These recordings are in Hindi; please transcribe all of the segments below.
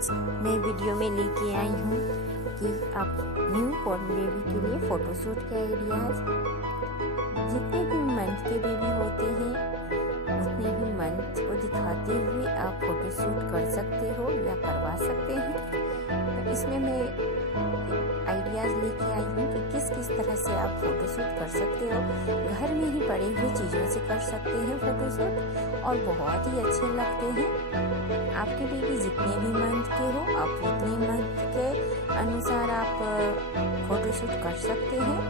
आज मैं वीडियो में लेके आई हूँ कि आप न्यू बॉर्न बेबी के लिए फ़ोटोशूट के आइडियाज़, जितने भी मंथ के बेबी होते हैं उतने ही मंथ को दिखाते हुए आप फ़ोटोशूट कर सकते हो या करवा सकते हैं। तो इसमें मैं आइडियाज़ लेके आई हूँ कि किस किस तरह से आप फ़ोटोशूट कर सकते हो। घर में ही पड़े हुए चीज़ों से कर सकते हैं फ़ोटोशूट और बहुत ही अच्छे लगते हैं। आपके बेबी जितने भी मंथ के हो आप उतने मंथ के अनुसार आप फ़ोटोशूट कर सकते हैं।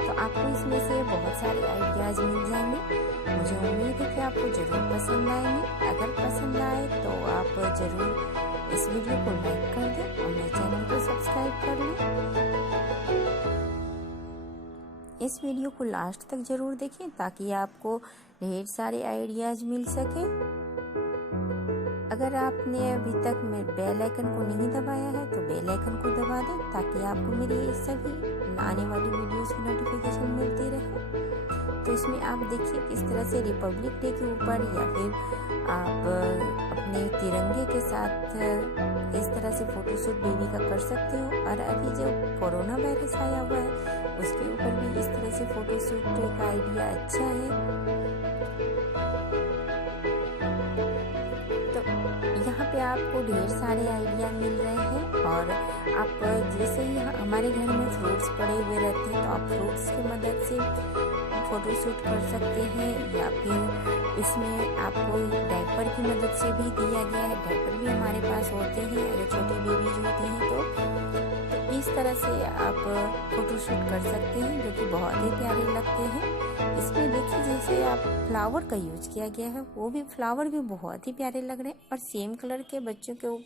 तो आपको इसमें से बहुत सारे आइडियाज़ मिल जाएंगे। मुझे उम्मीद है कि आपको ज़रूर पसंद आएंगे। अगर पसंद आए तो आप ज़रूर इस वीडियो को लाइक कर दें और मेरे चैनल को सब्सक्राइब कर लें। इस वीडियो को लास्ट तक ज़रूर देखें ताकि आपको ढेर सारे आइडियाज़ मिल सके। अगर आपने अभी तक मेरे बेल आइकन को नहीं दबाया है तो बेल आइकन को दबा दें ताकि आपको मेरी सभी आने वाली वीडियोस की नोटिफिकेशन मिलती रहे। तो इसमें आप देखिए किस तरह से रिपब्लिक डे के ऊपर या फिर आप अपने तिरंगे के साथ इस तरह से फ़ोटोशूट बेबी का कर सकते हो। और अभी जो कोरोना वायरस आया हुआ है उसके ऊपर भी इस तरह से फ़ोटोशूट का आइडिया अच्छा है। यहाँ पे आपको ढेर सारे आइडिया मिल रहे हैं और आप जैसे ही हमारे घर में फ्रूट्स पड़े हुए रहते हैं तो आप फ्रूट्स की मदद से फ़ोटोशूट कर सकते हैं या फिर इसमें आपको डायपर की मदद से भी दिया गया है। डायपर भी हमारे पास होते हैं अगर छोटे बेबीज होते हैं तो इस तरह से आप फ़ोटोशूट कर सकते हैं जो कि बहुत ही प्यारे लगते हैं। इसमें देखिए जैसे आप फ्लावर का यूज किया गया है, वो भी फ्लावर भी बहुत ही प्यारे लग रहे हैं और सेम कलर के बच्चों के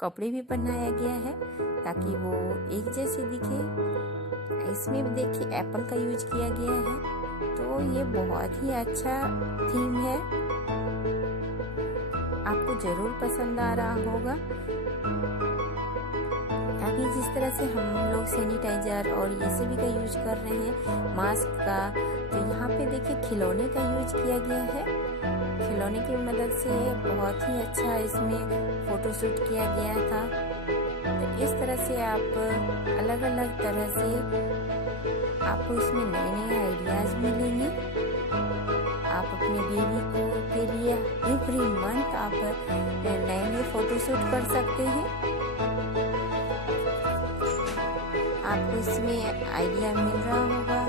कपड़े भी पहनाया गया है ताकि वो एक जैसे दिखे। इसमें भी देखिए एप्पल का यूज किया गया है तो ये बहुत ही अच्छा थीम है। आपको जरूर पसंद आ रहा होगा। अभी जिस तरह से हम लोग सैनिटाइजर और ये सभी का यूज कर रहे हैं, मास्क का, तो यहाँ पे देखिए खिलौने का यूज किया गया है। खिलौने की मदद से बहुत ही अच्छा इसमें फ़ोटोशूट किया गया था। तो इस तरह से आप अलग अलग तरह से आपको इसमें नए नए आइडियाज़ मिलेंगे। आप अपने बेबी को के लिए एवरी मंथ आप नए नए फ़ोटोशूट कर सकते हैं। आपको इसमें आइडिया मिल रहा होगा।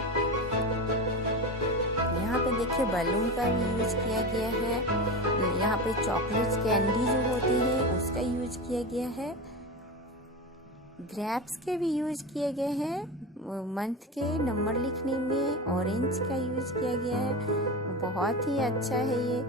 यहाँ पे देखिए बलून का भी यूज किया गया है। यहाँ पे चॉकलेट्स कैंडी जो होती है उसका यूज किया गया है। ग्रेप्स के भी यूज किए गए हैं। मंथ के नंबर लिखने में ऑरेंज का यूज किया गया है। बहुत ही अच्छा है ये।